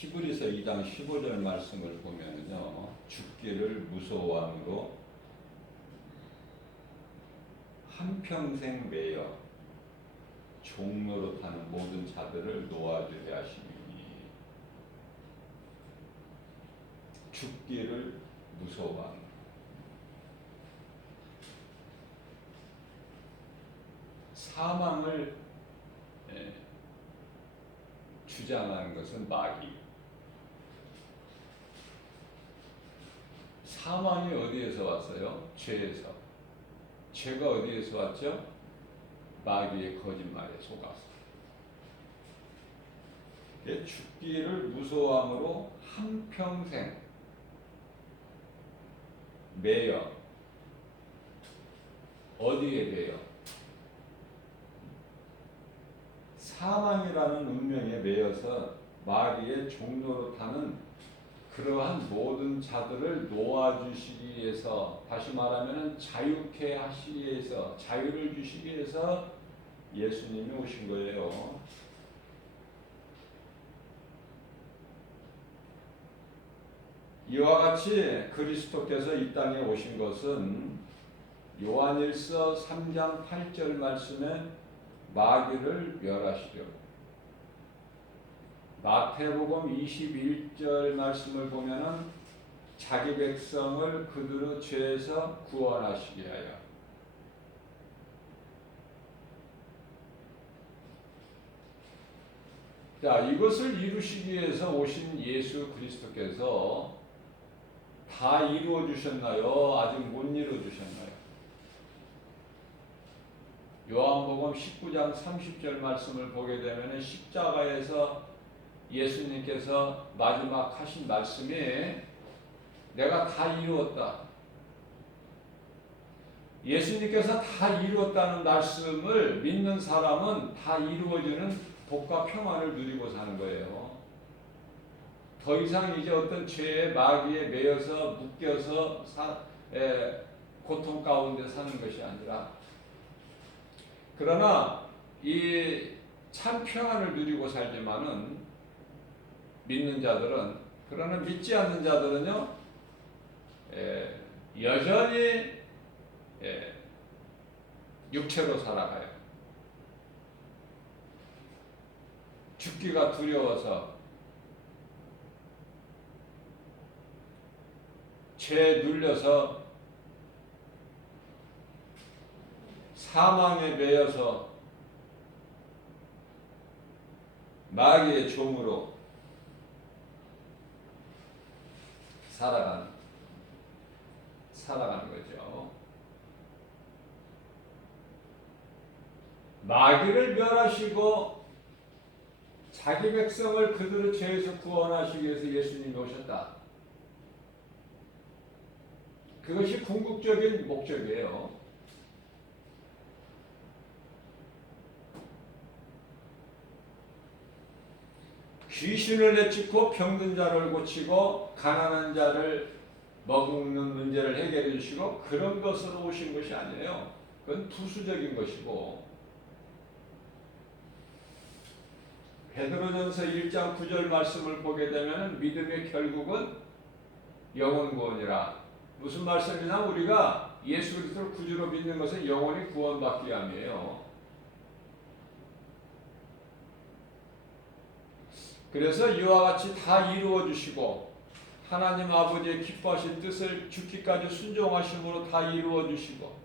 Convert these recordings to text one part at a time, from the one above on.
히브리서 2장 15절 말씀을 보면요, 죽기를 무서워함으로 한평생 매여 종로로 타는 모든 자들을 놓아주게 하시니. 죽기를 무서워함. 사망을 주장하는 것은 마귀. 사망이 어디에서 왔어요? 죄에서. 죄가 어디에서 왔죠? 마귀의 거짓말에 속아서. 죽기를 무서워함으로 한평생 매여. 어디에 매여? 사망이라는 운명에 매여서 마귀의 종로로 타는 그러한 모든 자들을 놓아주시기 위해서, 다시 말하면 자유케 하시기 위해서, 자유를 주시기 위해서 예수님이 오신 거예요. 이와 같이 그리스도께서 이 땅에 오신 것은 요한일서 3장 8절 말씀에 마귀를 멸하시려고, 마태복음 21절 말씀을 보면은 자기 백성을 그들의 죄에서 구원하시게 하여, 자, 이것을 이루시기 위해서 오신 예수 그리스도께서 다 이루어 주셨나요? 아직 못 이루어 주셨나요? 요한복음 19장 30절 말씀을 보게 되면 십자가에서 예수님께서 마지막 하신 말씀이 내가 다 이루었다. 예수님께서 다 이루었다는 말씀을 믿는 사람은 다 이루어지는 복과 평안을 누리고 사는 거예요. 더 이상 이제 어떤 죄의 마귀에 매여서 묶여서 고통 가운데 사는 것이 아니라, 그러나 이 참 평안을 누리고 살지만은 믿는 자들은, 그러나 믿지 않는 자들은요, 여전히 육체로 살아가요. 죽기가 두려워서 죄에 눌려서 사망에 매여서 마귀의 종으로 살아가는 거죠. 마귀를 멸하시고 자기 백성을 그들의 죄에서 구원하시기 위해서 예수님이 오셨다. 그것이 궁극적인 목적이에요. 귀신을 내쫓고 병든 자를 고치고 가난한 자를 먹는 문제를 해결해 주시고 그런 것으로 오신 것이 아니에요. 그건 부수적인 것이고, 베드로전서 1장 9절 말씀을 보게 되면 믿음의 결국은 영혼 구원이라. 무슨 말씀이냐? 우리가 예수 그리스도를 구주로 믿는 것은 영혼이 구원받기 위함이에요. 그래서 이와 같이 다 이루어 주시고 하나님 아버지의 기뻐하신 뜻을 죽기까지 순종하심으로 다 이루어 주시고,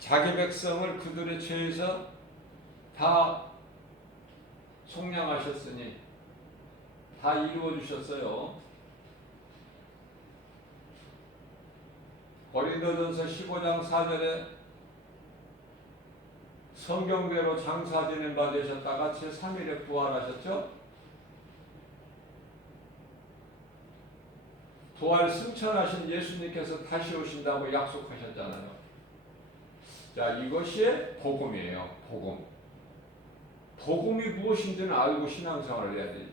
자기 백성을 그들의 죄에서 다 속량하셨으니 다 이루어 주셨어요. 고린도전서 15장 4절에 성경대로 장사 지낸 바 되셨다가 제3일에 부활하셨죠? 부활 승천하신 예수님께서 다시 오신다고 약속하셨잖아요. 자, 이것이 복음이에요. 복음. 복음이 무엇인지는 알고 신앙생활을 해야 돼요.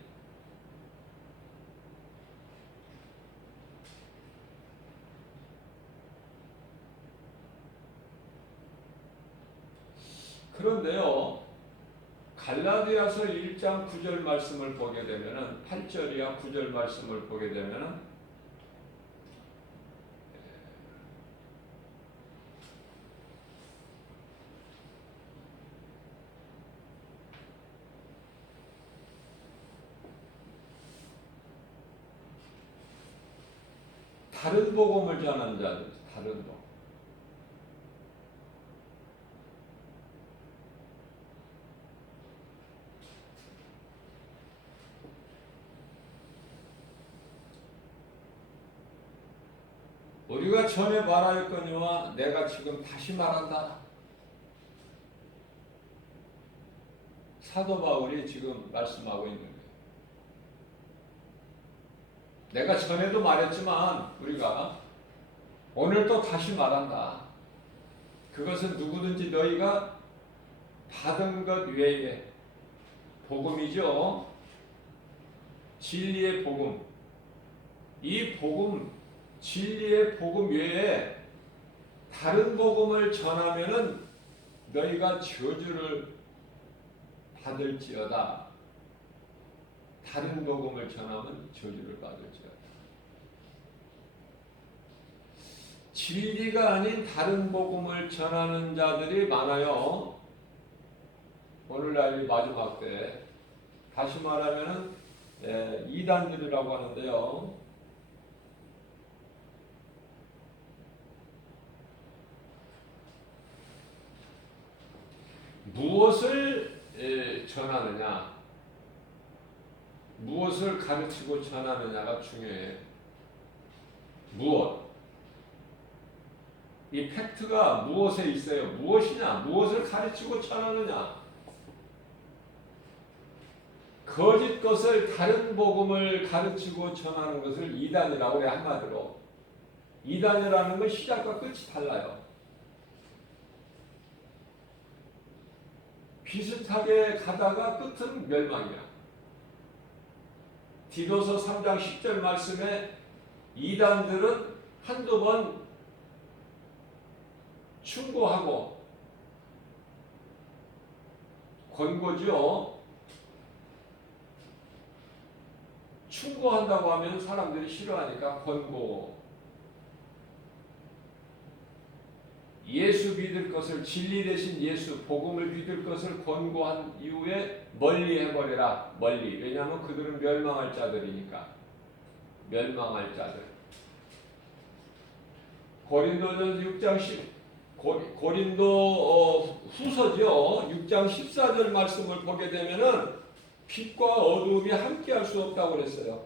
그런데요, 갈라디아서 1장 9절 말씀을 보게 되면은 8절이야 9절 말씀을 보게 되면은 다른 복음을 전하는 자들, 다른 복음. 우리가 전에 말하였거니와 내가 지금 다시 말한다. 사도 바울이 지금 말씀하고 있는 거예요. 내가 전에도 말했지만 우리가 오늘 또 다시 말한다. 그것은 누구든지 너희가 받은 것 외에 복음이죠. 진리의 복음. 이 복음, 진리의 복음 외에 다른 복음을 전하면은 너희가 저주를 받을지어다. 다른 복음을 전하면 저주를 받을지어다. 진리가 아닌 다른 복음을 전하는 자들이 많아요. 오늘날 이 마지막 때 다시 말하면은 이단들이라고 하는데요. 무엇을 전하느냐, 무엇을 가르치고 전하느냐가 중요해. 무엇? 이 팩트가 무엇에 있어요? 무엇이냐? 무엇을 가르치고 전하느냐? 거짓 것을 다른 복음을 가르치고 전하는 것을 이단이라고 해. 한마디로 이단이라는 건 시작과 끝이 달라요. 비슷하게 가다가 끝은 멸망이야. 디도서 3장 10절 말씀에 이단들은 한두 번 충고하고 권고죠. 충고한다고 하면 사람들이 싫어하니까 권고. 예수 믿을 것을, 진리 대신 예수, 복음을 믿을 것을 권고한 이후에 멀리 해버려라. 멀리. 왜냐하면 그들은 멸망할 자들이니까. 멸망할 자들. 고린도전서 6장 10, 고린도 후서죠. 6장 14절 말씀을 보게 되면은 빛과 어두움이 함께할 수 없다고 그랬어요.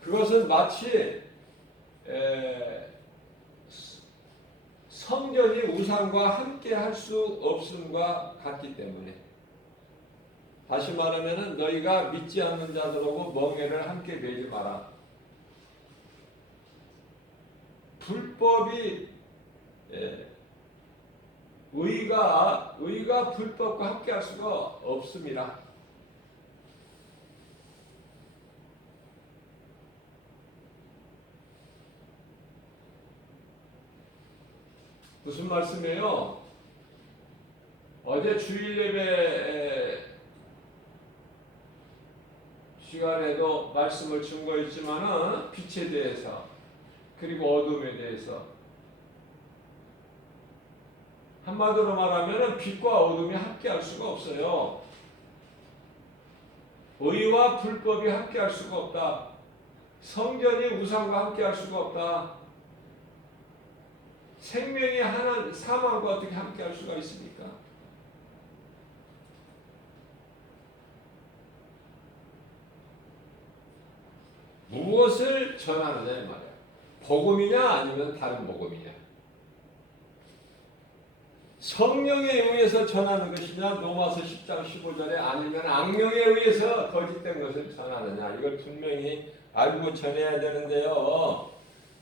그것은 마치 성전이 우상과 함께할 수 없음과 같기 때문에, 다시 말하면은 너희가 믿지 않는 자들하고 멍에를 함께 매지 마라. 불법이 의가 불법과 함께할 수가 없습니다. 무슨 말씀이에요? 어제 주일 예배 시간에도 말씀을 증거했지만은 빛에 대해서 그리고 어둠에 대해서, 한마디로 말하면 빛과 어둠이 함께할 수가 없어요. 의와 불법이 함께할 수가 없다. 성전이 우상과 함께할 수가 없다. 생명이 하나 사망과 어떻게 함께할 수가 있습니까? 무엇을 전하느냐 이 말이야. 복음이냐 아니면 다른 복음이냐. 성령에 의해서 전하는 것이냐, 로마서 10장 15절에 아니면 악령에 의해서 거짓된 것을 전하느냐. 이걸 분명히 알고 전해야 되는데요.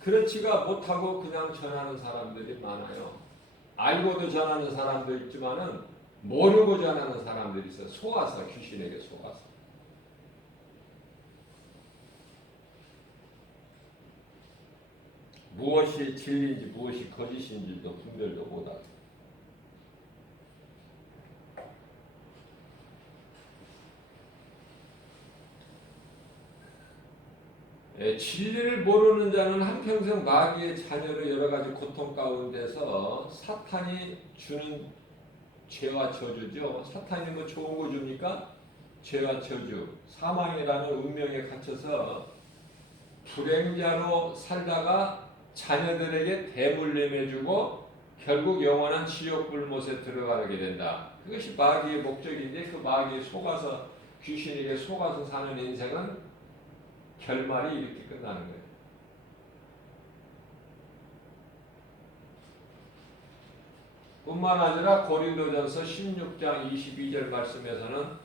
그렇지가 못하고 그냥 전하는 사람들이 많아요. 알고도 전하는 사람도 있지만은 모르고 전하는 사람들이 있어요. 속아서, 귀신에게 속아서. 무엇이 진리인지 무엇이 거짓인지도 분별도 못하고. 진리를 모르는 자는 한평생 마귀의 자녀로 여러 가지 고통 가운데서 사탄이 주는 죄와 저주죠. 사탄이 뭐 좋은 거 줍니까? 죄와 저주, 사망이라는 운명에 갇혀서 불행자로 살다가 자녀들에게 대물림해주고 결국 영원한 지옥 불못에 들어가게 된다. 그것이 마귀의 목적인데 그 마귀에 속아서 귀신에게 속아서 사는 인생은 결말이 이렇게 끝나는 거예요. 뿐만 아니라 고린도전서 16장 22절 말씀에서는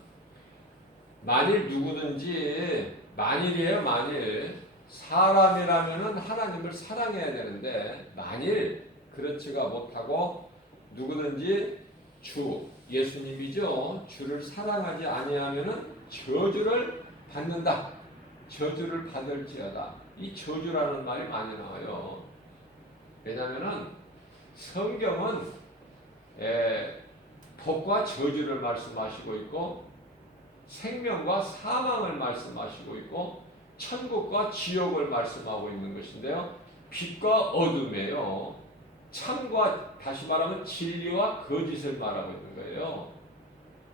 만일 누구든지 만일이에요. 만일 사람이라면 하나님을 사랑해야 되는데 만일 그렇지가 못하고 누구든지 주 예수님이죠. 주를 사랑하지 아니하면은 저주를 받는다. 저주를 받을지어다. 이 저주라는 말이 많이 나와요. 왜냐하면은 성경은 복과 저주를 말씀하시고 있고 생명과 사망을 말씀하시고 있고 천국과 지옥을 말씀하고 있는 것인데요. 빛과 어둠이에요. 참과 다시 말하면 진리와 거짓을 말하고 있는 거예요.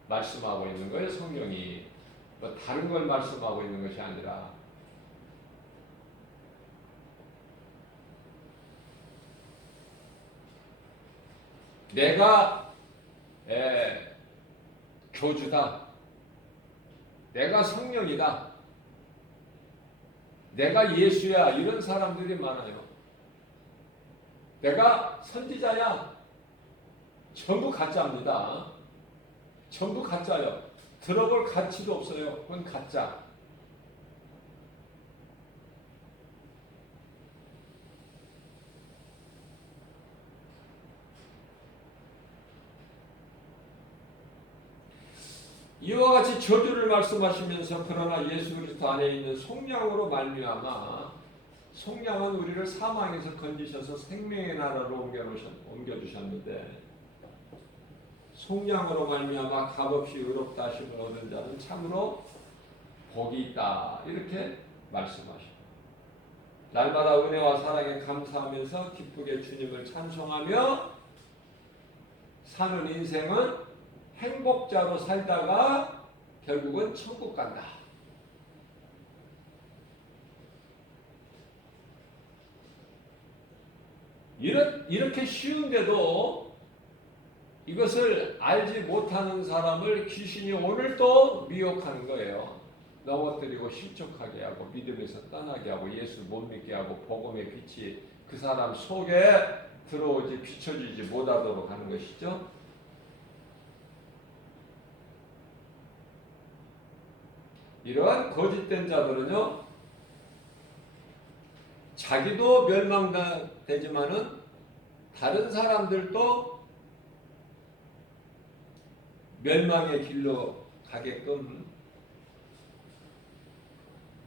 말씀하고 있는 거예요. 성경이 뭐 다른 걸 말씀하고 있는 것이 아니라 내가 교주다. 내가 성령이다. 내가 예수야. 이런 사람들이 많아요. 내가 선지자야. 전부 가짜입니다. 전부 가짜요. 들어볼 가치도 없어요. 그건 가짜. 이와 같이 저주를 말씀하시면서 그러나 예수 그리스도 안에 있는 속량으로 말미암아 속량은 우리를 사망에서 건지셔서 생명의 나라로 옮겨주셨는데 속량으로 말미암아 값없이 의롭다 하심을 얻은 자는 참으로 복이 있다. 이렇게 말씀하십니다. 날마다 은혜와 사랑에 감사하면서 기쁘게 주님을 찬송하며 사는 인생은 행복자로 살다가 결국은 천국 간다. 이렇게 쉬운데도 이것을 알지 못하는 사람을 귀신이 오늘도 미혹하는 거예요. 넘어뜨리고 실족하게 하고 믿음에서 떠나게 하고 예수 못 믿게 하고 복음의 빛이 그 사람 속에 들어오지 비춰지지 못하도록 하는 것이죠. 이러한 거짓된 자들은요, 자기도 멸망되지만은 다른 사람들도 멸망의 길로 가게끔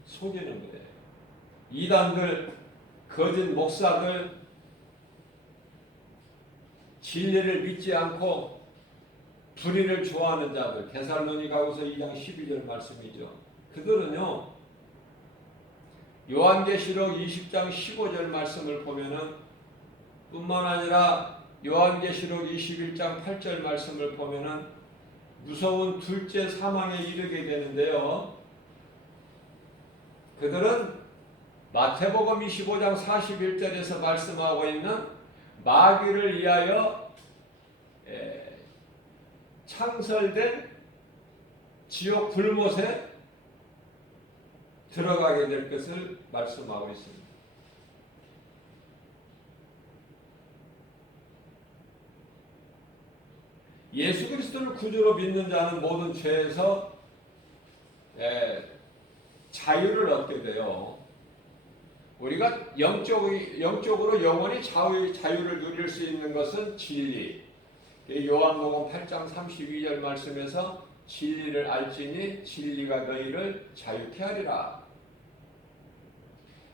속이는 거예요. 이단들, 거짓 목사들, 진리를 믿지 않고 불의를 좋아하는 자들, 데살로니가후서 2장 12절 말씀이죠. 그들은요, 요한계시록 20장 15절 말씀을 보면은 뿐만 아니라 요한계시록 21장 8절 말씀을 보면은 무서운 둘째 사망에 이르게 되는데요. 그들은 마태복음 25장 41절에서 말씀하고 있는 마귀를 위하여 창설된 지옥 불못에 들어가게 될 것을 말씀하고 있습니다. 예수 그리스도를 구주로 믿는 자는 모든 죄에서 자유를 얻게 돼요. 우리가 영적으로 영원히 자유를 누릴 수 있는 것은 진리. 요한복음 8장 32절 말씀에서 진리를 알지니 진리가 너희를 자유케 하리라.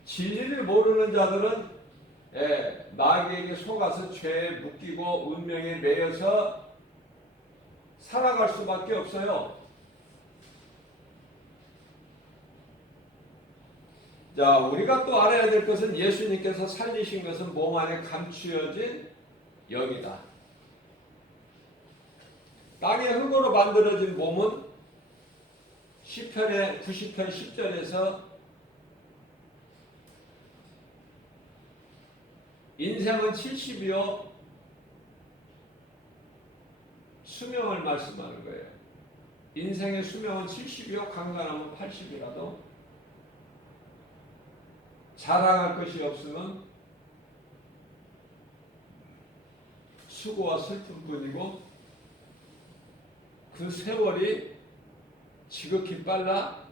진리를 모르는 자들은 마귀에게 속아서 죄에 묶이고 운명에 매여서 살아갈 수밖에 없어요. 자, 우리가 또 알아야 될 것은 예수님께서 살리신 것은 몸 안에 감추어진 영이다. 땅의 흙으로 만들어진 몸은 시편의 90편 10절에서 인생은 70이요 수명을 말씀하는 거예요. 인생의 수명은 70이요 강간하면 80이라도 자랑할 것이 없으면 수고와 슬픔뿐이고 그 세월이 지극히 빨라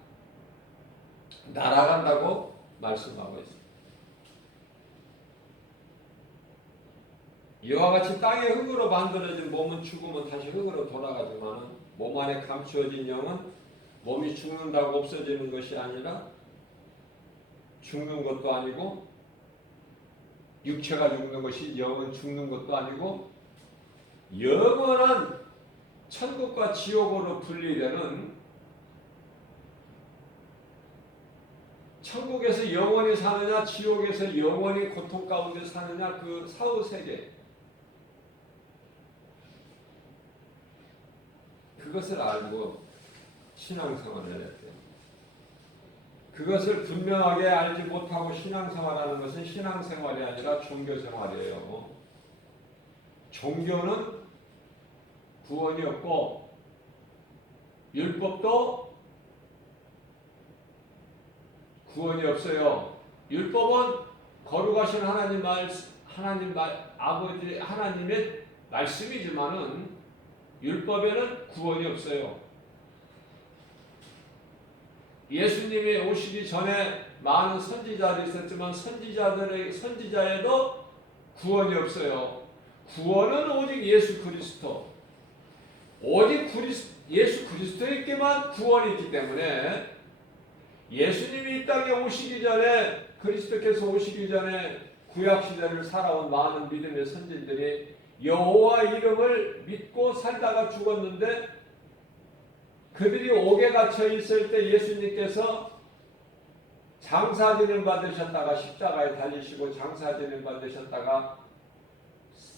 날아간다고 말씀하고 있습니다. 이와 같이 땅의 흙으로 만들어진 몸은 죽으면 다시 흙으로 돌아가지만 몸 안에 감추어진 영은 몸이 죽는다고 없어지는 것이 아니라 죽는 것도 아니고 육체가 죽는 것이 영은 죽는 것도 아니고 영원한 천국과 지옥으로 분리되는 천국에서 영원히 사느냐 지옥에서 영원히 고통 가운데 사느냐 그 사후세계 그것을 알고 신앙생활을 해야 돼요. 그것을 분명하게 알지 못하고 신앙생활하는 것은 신앙생활이 아니라 종교생활이에요. 종교는 구원이 없고 율법도 구원이 없어요. 율법은 거룩하신 하나님 아버지 하나님의 말씀이지만은 율법에는 구원이 없어요. 예수님이 오시기 전에 많은 선지자들이 있었지만 선지자에도 구원이 없어요. 구원은 오직 예수 그리스도. 오직 예수 그리스도에게만 구원이 있기 때문에 예수님이 이 땅에 오시기 전에 그리스도께서 오시기 전에 구약시대를 살아온 많은 믿음의 선진들이 여호와 이름을 믿고 살다가 죽었는데 그들이 옥에 갇혀 있을 때 예수님께서 장사진을 받으셨다가 십자가에 달리시고 장사진을 받으셨다가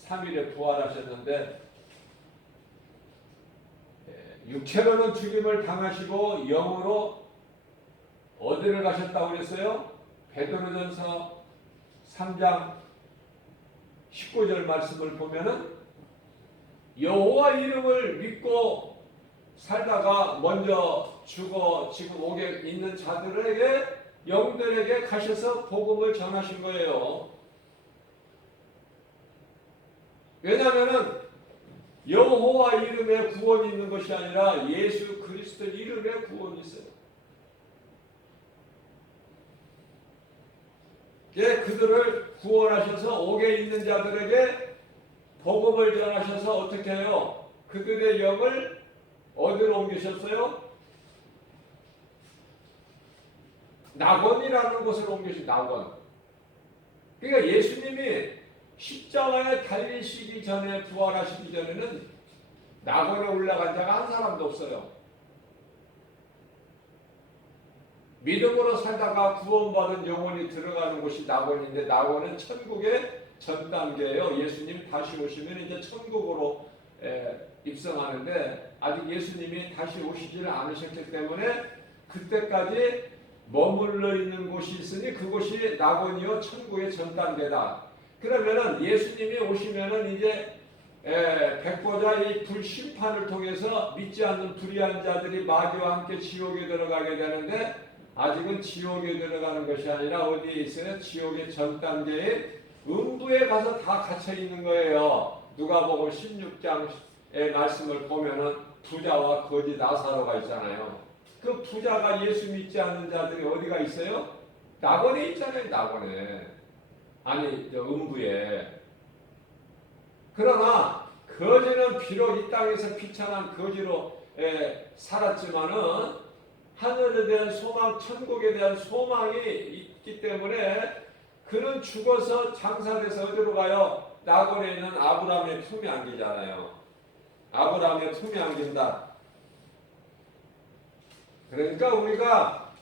3일에 부활하셨는데 육체로는 죽임을 당하시고 영으로 어디를 가셨다고 그랬어요? 베드로전서 3장 19절 말씀을 보면은 여호와 이름을 믿고 살다가 먼저 죽어 지금 옥에 있는 자들에게 영들에게 가셔서 복음을 전하신 거예요. 왜냐하면은 여호와 이름에 구원이 있는 것이 아니라 예수 그리스도 이름에 구원이 있어요. 예, 그들을 구원하셔서 옥에 있는 자들에게 복음을 전하셔서 어떻게 해요? 그들의 영을 어디로 옮기셨어요? 낙원이라는 곳을 옮기신 낙원. 그러니까 예수님이 십자가에 달리시기 전에 부활하시기 전에는 낙원에 올라간 자가 한 사람도 없어요. 믿음으로 살다가 구원받은 영혼이 들어가는 곳이 낙원인데 낙원은 천국의 전 단계예요. 예수님 다시 오시면 이제 천국으로 입성하는데 아직 예수님이 다시 오시지를 않으셨기 때문에 그때까지 머물러 있는 곳이 있으니 그곳이 낙원이요 천국의 전 단계다. 그러면은 예수님이 오시면은 이제 백보자 이 불심판을 통해서 믿지 않는 불의한 자들이 마귀와 함께 지옥에 들어가게 되는데 아직은 지옥에 들어가는 것이 아니라 어디에 있어요? 지옥의 전 단계에 음부에 가서 다 갇혀 있는 거예요. 누가복음 16장의 말씀을 보면은 부자와 거지 나사로가 있잖아요. 그 부자가 예수 믿지 않는 자들이 어디가 있어요? 낙원에 있잖아요. 낙원에. 아니 음부에. 그러나 거지는 비록 이 땅에서 비천한 거지로 살았지만은 하늘에 대한 소망, 천국에 대한 소망이 있기 때문에 그는 죽어서 장사돼서 어디로 가요? 낙원에 있는 아브라함의 품에 안기잖아요. 아브라함의 품에 안긴다. 그러니까 우리가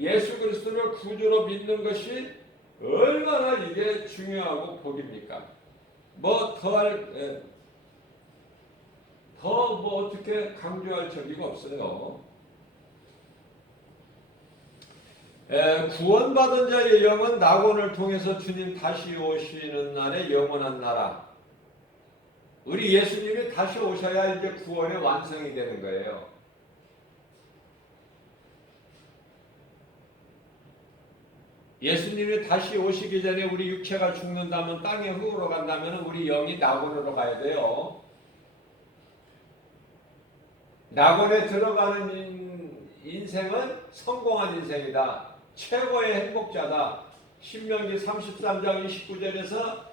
예수 그리스도를 구주로 믿는 것이 얼마나 이게 중요하고 복입니까? 뭐 더 뭐 어떻게 강조할 적이 없어요. 구원받은 자의 영은 낙원을 통해서 주님 다시 오시는 날에 영원한 나라. 우리 예수님이 다시 오셔야 이제 구원의 완성이 되는 거예요. 예수님이 다시 오시기 전에 우리 육체가 죽는다면, 땅의 흙으로 간다면 우리 영이 낙원으로 가야 돼요. 낙원에 들어가는 인생은 성공한 인생이다. 최고의 행복자다. 신명기 33장 29절에서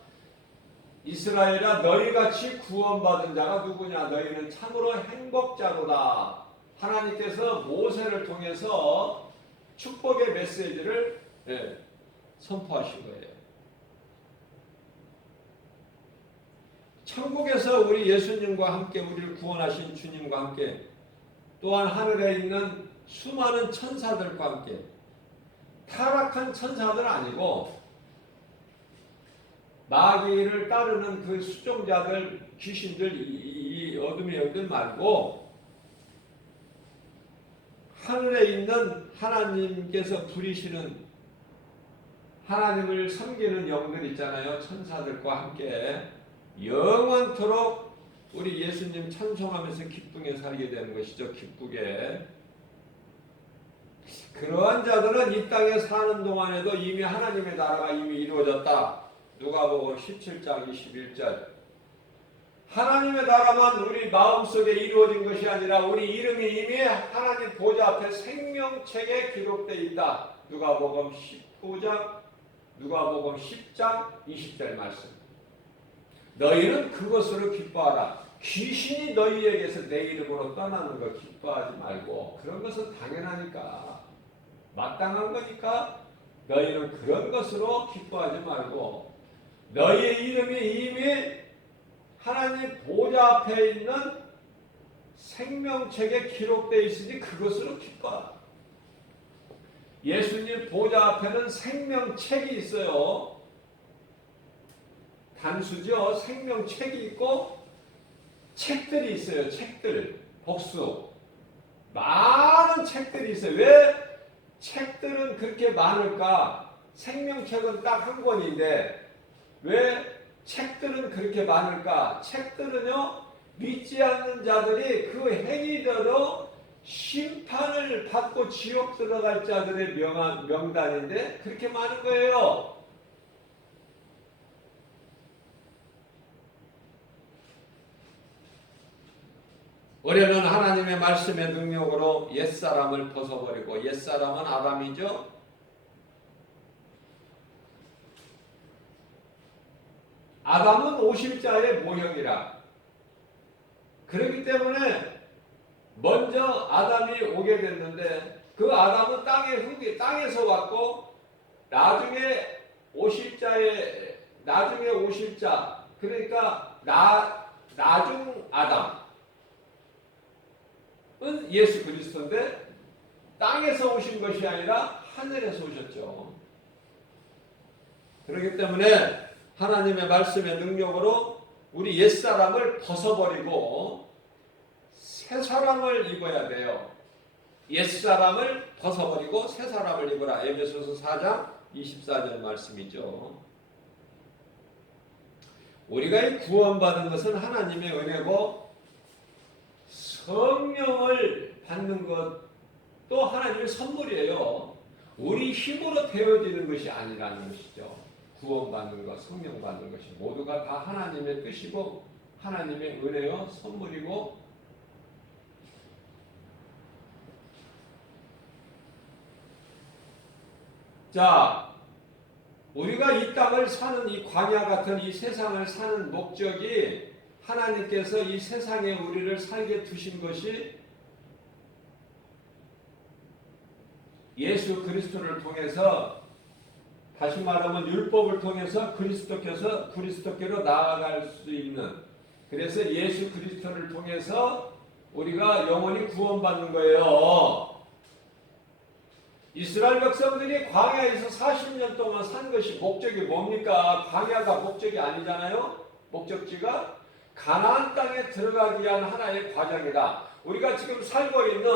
이스라엘아 너희같이 구원받은 자가 누구냐? 너희는 참으로 행복자로다. 하나님께서 모세를 통해서 축복의 메시지를 선포하신 거예요. 천국에서 우리 예수님과 함께 우리를 구원하신 주님과 함께 또한 하늘에 있는 수많은 천사들과 함께, 타락한 천사들 아니고 마귀를 따르는 그 수종자들, 귀신들, 이 어둠의 영들 말고 하늘에 있는 하나님께서 부리시는 하나님을 섬기는 영들 있잖아요. 천사들과 함께 영원토록 우리 예수님 찬송하면서 기쁘게 살게 되는 것이죠. 기쁘게. 그러한 자들은 이 땅에 사는 동안에도 이미 하나님의 나라가 이미 이루어졌다. 누가복음 17장 21절. 하나님의 나라만 우리 마음속에 이루어진 것이 아니라 우리 이름이 이미 하나님 보좌 앞에 생명책에 기록되어 있다. 누가복음 19장, 누가복음 10장 20절 말씀. 너희는 그것으로 기뻐하라. 귀신이 너희에게서 내 이름으로 떠나는 거 기뻐하지 말고, 그런 것은 당연하니까, 마땅한 거니까 너희는 그런 것으로 기뻐하지 말고, 너희의 이름이 이미 하나님 보좌 앞에 있는 생명책에 기록되어 있으니 그것으로 기뻐하라. 예수님 보좌 앞에는 생명책이 있어요. 단수죠. 생명책이 있고 책들이 있어요. 책들, 복수. 많은 책들이 있어요. 왜 책들은 그렇게 많을까? 생명책은 딱 한 권인데 왜 책들은 그렇게 많을까? 책들은요, 믿지 않는 자들이 그 행위대로 심판을 받고 지옥 들어갈 자들의 명단인데 그렇게 많은 거예요. 올해는 하나님의 말씀의 능력으로 옛사람을 벗어버리고, 옛사람은 아담이죠. 아담은 오실자의 모형이라. 그렇기 때문에 먼저 아담이 오게 됐는데 그 아담은 땅에서 왔고, 나중에 오실 자, 그러니까 나중 아담은 예수 그리스도인데 땅에서 오신 것이 아니라 하늘에서 오셨죠. 그렇기 때문에 하나님의 말씀의 능력으로 우리 옛사람을 벗어버리고 새 사람을 입어야 돼요. 옛사람을 벗어버리고 새 사람을 입어라. 에베소서 4장 24절 말씀이죠. 우리가 이 구원받은 것은 하나님의 은혜고, 성령을 받는 것도 하나님의 선물이에요. 우리 힘으로 되어지는 것이 아니라는 것이죠. 구원받는 것, 성령 받는 것이 모두가 다 하나님의 뜻이고 하나님의 은혜요 선물이고, 자, 우리가 이 땅을 사는, 이 광야 같은 이 세상을 사는 목적이, 하나님께서 이 세상에 우리를 살게 두신 것이 예수 그리스도를 통해서, 다시 말하면 율법을 통해서 그리스도께로 나아갈 수 있는, 그래서 예수 그리스도를 통해서 우리가 영원히 구원받는 거예요. 이스라엘 백성들이 광야에서 40년 동안 산 것이 목적이 뭡니까? 광야가 목적이 아니잖아요. 목적지가 가나안 땅에 들어가기 위한 하나의 과정이다. 우리가 지금 살고 있는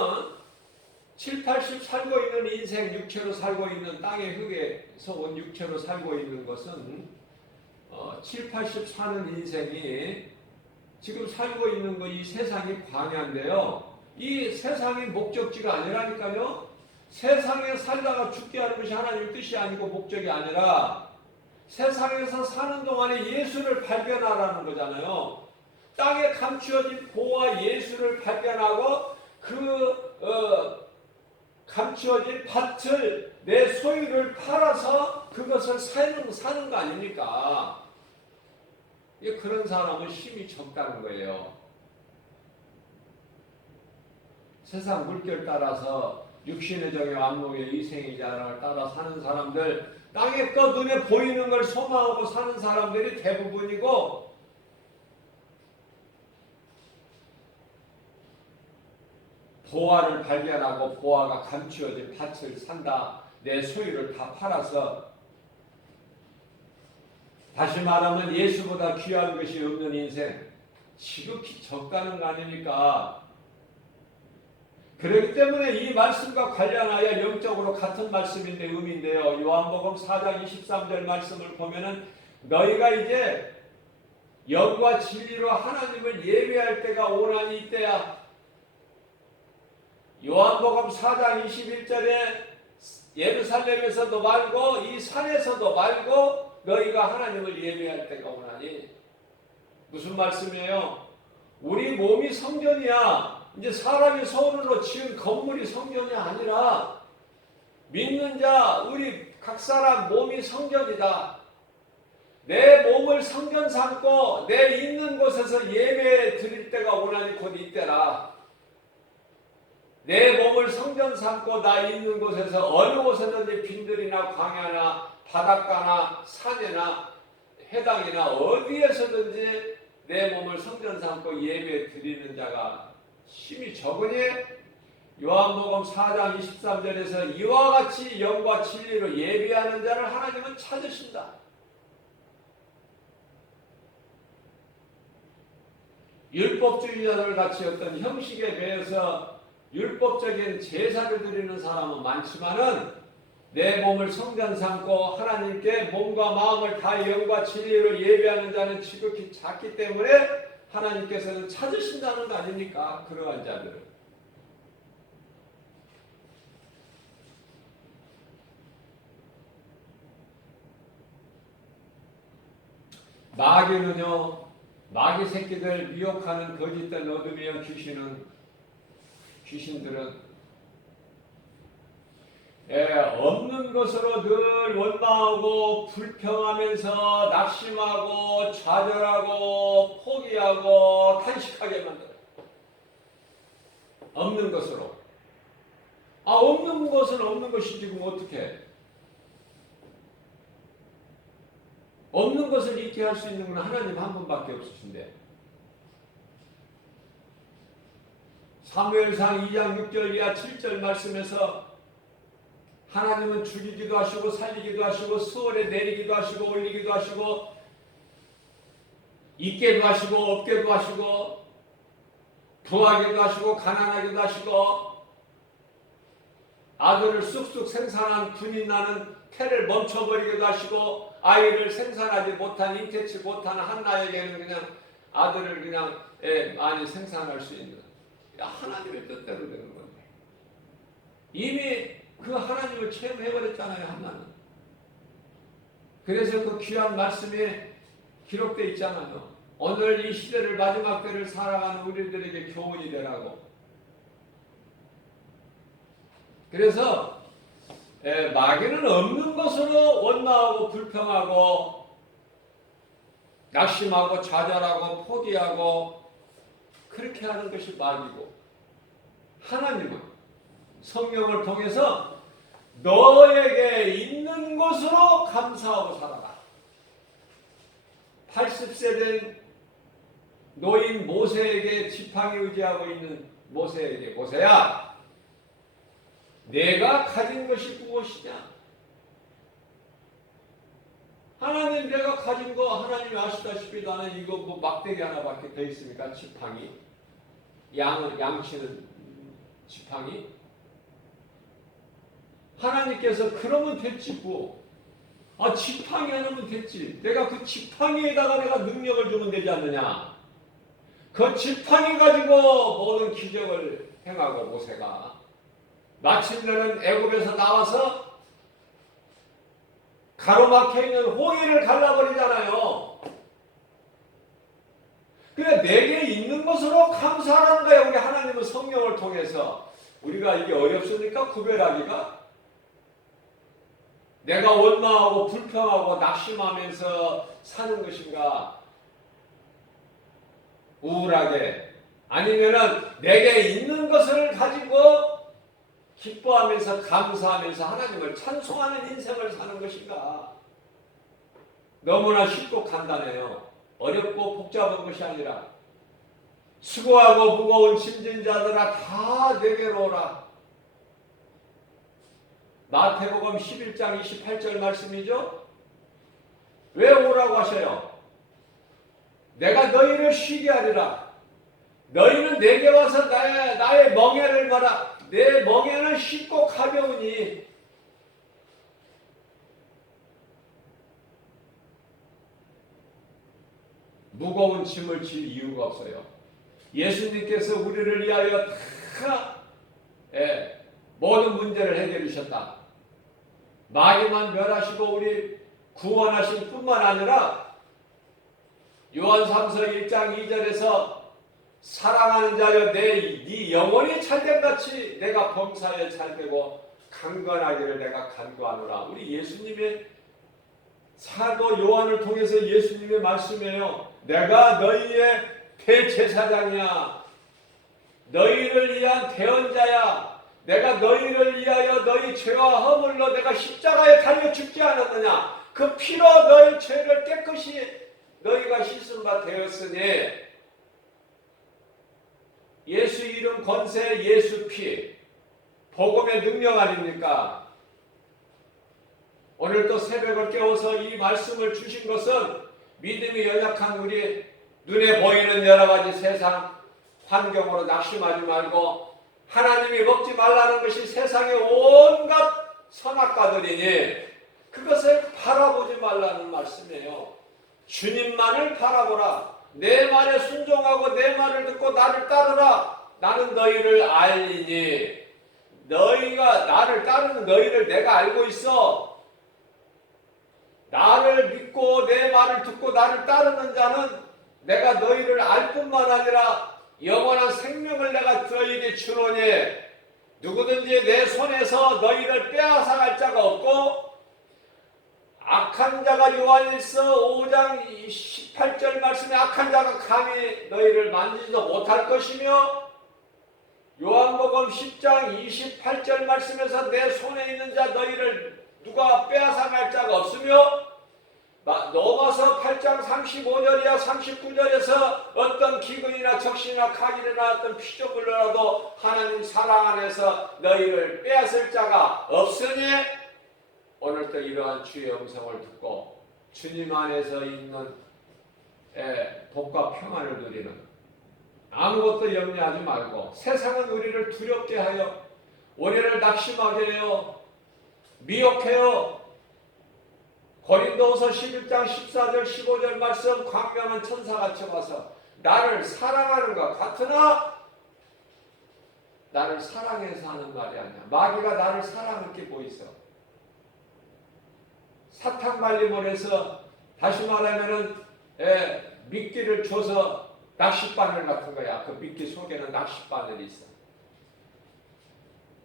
7, 80 살고 있는 인생, 육체로 살고 있는 땅의 흙에서 온 육체로 살고 있는 것은 7, 80 사는 인생이 지금 살고 있는 거 이 세상이 광야인데요. 이 세상이 목적지가 아니라니까요. 세상에 살다가 죽게 하는 것이 하나님의 뜻이 아니고 목적이 아니라 세상에서 사는 동안에 예수를 발견하라는 거잖아요. 땅에 감추어진 보화 예수를 발견하고 그 감추어진 밭을 내 소유를 팔아서 그것을 사는 거 아닙니까? 그런 사람은 힘이 적다는 거예요. 세상 물결 따라서 육신의 정의 안목의 이생의 자랑을 따라 사는 사람들, 땅의 것 눈에 보이는 걸 소망하고 사는 사람들이 대부분이고, 보화를 발견하고 보화가 감추어진 밭을 산다. 내 소유를 다 팔아서, 다시 말하면 예수보다 귀한 것이 없는 인생, 지극히 적다는 거 아닙니까? 그렇기 때문에 이 말씀과 관련하여 영적으로 같은 말씀인데 의미인데요. 요한복음 4장 23절 말씀을 보면은 너희가 이제 영과 진리로 하나님을 예배할 때가 오나니 이때야. 요한복음 4장 21절에 예루살렘에서도 말고 이 산에서도 말고 너희가 하나님을 예배할 때가 오나니. 무슨 말씀이에요? 우리 몸이 성전이야. 이제 사람이 손으로 지은 건물이 성전이 아니라 믿는 자 우리 각 사람 몸이 성전이다. 내 몸을 성전 삼고 내 있는 곳에서 예배 드릴 때가 오나니 곧 이때라. 내 몸을 성전 삼고 나 있는 곳에서 어느 곳에든지 빈들이나 광야나 바닷가나 산이나 해당이나 어디에서든지 내 몸을 성전 삼고 예배 드리는 자가 힘이 적으니 요한복음 4장 23절에서 이와 같이 영과 진리로 예배하는 자를 하나님은 찾으신다. 율법주의자들 같이 어떤 형식에 대해서 율법적인 제사를 드리는 사람은 많지만은 내 몸을 성전 삼고 하나님께 몸과 마음을 다 영과 진리로 예배하는 자는 지극히 작기 때문에 하나님께서는 찾으신다는 거 아닙니까? 그러한 자들을. 마귀는요, 마귀 새끼들 미혹하는 거짓된 어둠이여 귀신들은 없는 것으로 늘 원망하고 불평하면서 낙심하고 좌절하고 포기하고 탄식하게 만들어요. 없는 것으로. 없는 것은 없는 것이지 그럼 어떻게? 없는 것을 있게 할 수 있는 건 하나님 한 분밖에 없으신데. 사무엘상 2장 6절 이하 7절 말씀에서 하나님은 죽이기도 하시고 살리기도 하시고 수월에 내리기도 하시고 올리기도 하시고 있게도 하시고 없게도 하시고 부하게도 하시고 가난하게도 하시고 아들을 쑥쑥 생산한 분이 나는 태를 멈춰버리기도 하시고 아이를 생산하지 못한 잉태치 못한 한나에게는 그냥 아들을 그냥 많이 생산할 수 있는 하나님의 뜻대로 되는 건데 이미 그 하나님을 체험해버렸잖아요, 한나는. 그래서 그 귀한 말씀이 기록되어 있잖아요. 오늘 이 시대를 마지막 때를 살아가는 우리들에게 교훈이 되라고. 그래서 마귀는 없는 것으로 원망하고 불평하고 낙심하고 좌절하고 포기하고 그렇게 하는 것이 마귀고 하나님은 성령을 통해서 너에게 있는 것으로 감사하고 살아라. 80세 된 노인 모세에게 지팡이 의지하고 있는 모세에게 모세야 내가 가진 것이 무엇이냐? 하나님 내가 가진 거 하나님이 아시다시피 나는 이거 뭐 막대기 하나밖에 더 있습니까? 지팡이. 양치는 지팡이. 하나님께서 그러면 됐지 뭐. 아 지팡이 하나면 됐지. 내가 그 지팡이에다가 내가 능력을 주면 되지 않느냐. 그 지팡이 가지고 모든 기적을 행하고 모세가 마침내는 애굽에서 나와서 가로막혀 있는 홍해를 갈라버리잖아요. 그래 내게 있는 것으로 감사하는 거예요. 우리 하나님은 성령을 통해서. 우리가 이게 어렵습니까? 구별하기가? 내가 원망하고 불평하고 낙심하면서 사는 것인가? 우울하게. 아니면은 내게 있는 것을 가지고 기뻐하면서 감사하면서 하나님을 찬송하는 인생을 사는 것인가? 너무나 쉽고 간단해요. 어렵고 복잡한 것이 아니라 수고하고 무거운 짐진 자들아 다 내게로 오라. 마태복음 11장 28절 말씀이죠. 왜 오라고 하셔요? 내가 너희를 쉬게 하리라. 너희는 내게 와서 나의 멍에를 봐라. 내 멍에는 쉽고 가벼우니. 무거운 짐을 질 이유가 없어요. 예수님께서 우리를 위하여 다 모든 문제를 해결해 주셨다. 마귀만 멸하시고 우리 구원하신 뿐만 아니라 요한삼서 1장 2절에서 사랑하는 자여 네 영혼이 찰됨같이 내가 범사에 찰되고 강건하기를 내가 간구하노라. 우리 예수님의 사도 요한을 통해서 예수님의 말씀이에요. 내가 너희의 대제사장이야. 너희를 위한 대언자야. 내가 너희를 위하여 너희 죄와 허물로 내가 십자가에 달려 죽지 않았느냐. 그 피로 너희 죄를 깨끗이 너희가 씻은 바 되었으니 예수 이름 권세 예수 피 복음의 능력 아닙니까? 오늘 또 새벽을 깨워서 이 말씀을 주신 것은 믿음이 연약한 우리 눈에 보이는 여러 가지 세상 환경으로 낙심하지 말고 하나님이 먹지 말라는 것이 세상의 온갖 선악과들이니 그것을 바라보지 말라는 말씀이에요. 주님만을 바라보라. 내 말에 순종하고 내 말을 듣고 나를 따르라. 나는 너희를 알리니. 너희가 나를 따르는 너희를 내가 알고 있어. 나를 믿고 내 말을 듣고 나를 따르는 자는 내가 너희를 알 뿐만 아니라 영원한 생명을 내가 너희에게 주노니 누구든지 내 손에서 너희를 빼앗아갈 자가 없고 악한 자가 요한일서 5장 18절 말씀에 악한 자가 감히 너희를 만지지도 못할 것이며 요한복음 10장 28절 말씀에서 내 손에 있는 자 너희를 누가 빼앗아갈 자가 없으며 로마서 8장 35절이야 39절에서 어떤 기근이나 적신이나 칼이나 어떤 피조물로라도 하나님 사랑 안에서 너희를 빼앗을 자가 없으니 오늘도 이러한 주의 음성을 듣고 주님 안에서 있는 복과 평안을 누리는 아무것도 염려하지 말고 세상은 우리를 두렵게 하여 우리를 낙심하게 해요. 미혹해요. 고린도후서 11장 14절 15절 말씀 광명한 천사같이 와서 나를 사랑하는 것 같으나 나를 사랑해서 하는 말이 아니야. 마귀가 나를 사랑할 게 뭐 있어. 사탕 발림을 해서 다시 말하면은 미끼를 줘서 낚싯바늘 같은 거야. 그 미끼 속에는 낚싯바늘이 있어.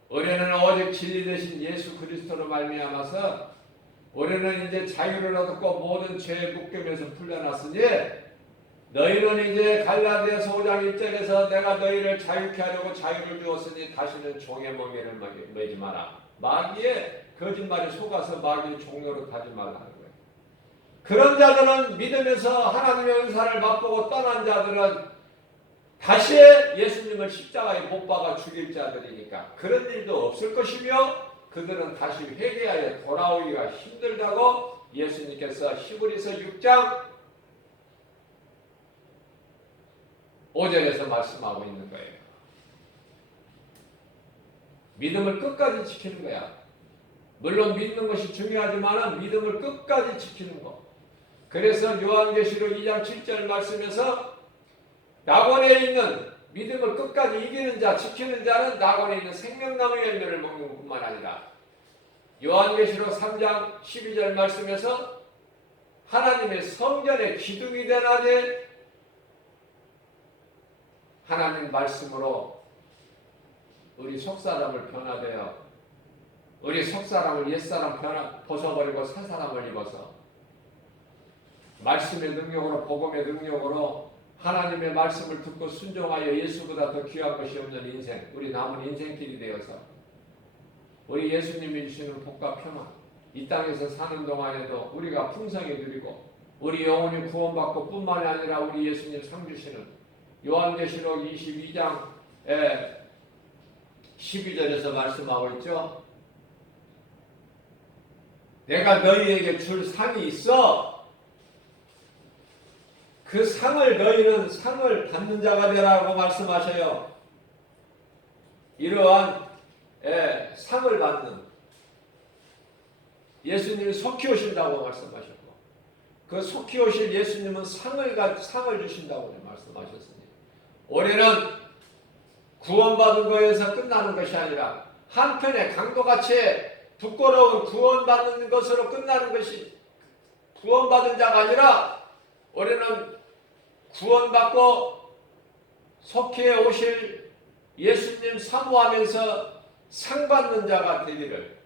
우리는 오직 진리 되신 예수 그리스도로 말미암아서 우리는 이제 자유를 얻고 모든 죄의 묶임에서 풀려났으니 너희는 이제 갈라디아서 5장 1절에서 내가 너희를 자유케 하려고 자유를 주었으니 다시는 종의 멍에를 매지 마라. 마귀의 거짓말에 속아서 마귀의 종로로 가지 말라는 거예요. 그런 자들은 믿음에서 하나님의 은사를 맛보고 떠난 자들은 다시 예수님을 십자가에 못 박아 죽일 자들이니까 그런 일도 없을 것이며 그들은 다시 회개하여 돌아오기가 힘들다고 예수님께서 히브리서 6장 5절에서 말씀하고 있는 거예요. 믿음을 끝까지 지키는 거야. 물론 믿는 것이 중요하지만 믿음을 끝까지 지키는 거. 그래서 요한계시록 2장 7절 말씀에서 낙원에 있는 믿음을 끝까지 이기는 자, 지키는 자는 낙원에 있는 생명나무 열매를 먹는 것뿐만 아니라 요한계시록 3장 12절 말씀에서 하나님의 성전의 기둥이 되나니 하나님 말씀으로 우리 속사람을 변화되어 우리 속사람을 옛사람 벗어버리고 새사람을 입어서 말씀의 능력으로 복음의 능력으로 하나님의 말씀을 듣고 순종하여 예수보다 더 귀한 것이 없는 인생, 우리 남은 인생길이 되어서 우리 예수님이 주시는 복과 평안, 이 땅에서 사는 동안에도 우리가 풍성히 누리고 우리 영혼이 구원받고 뿐만이 아니라 우리 예수님 상 주시는 요한계시록 22장 12절에서 말씀하고 있죠. 내가 너희에게 줄 상이 있어. 그 상을 너희는 상을 받는 자가 되라고 말씀하셔요. 이러한 상을 받는 예수님이 속히 오신다고 말씀하셨고 그 속히 오실 예수님은 상을 주신다고 말씀하셨으니 올해는 구원받은 거에서 끝나는 것이 아니라 한편에 강도같이 부끄러운 구원받는 것으로 끝나는 것이 구원받은 자가 아니라 올해는 구원받고 속히 오실 예수님 사모하면서 상 받는 자가 되기를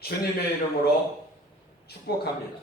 주님의 이름으로 축복합니다.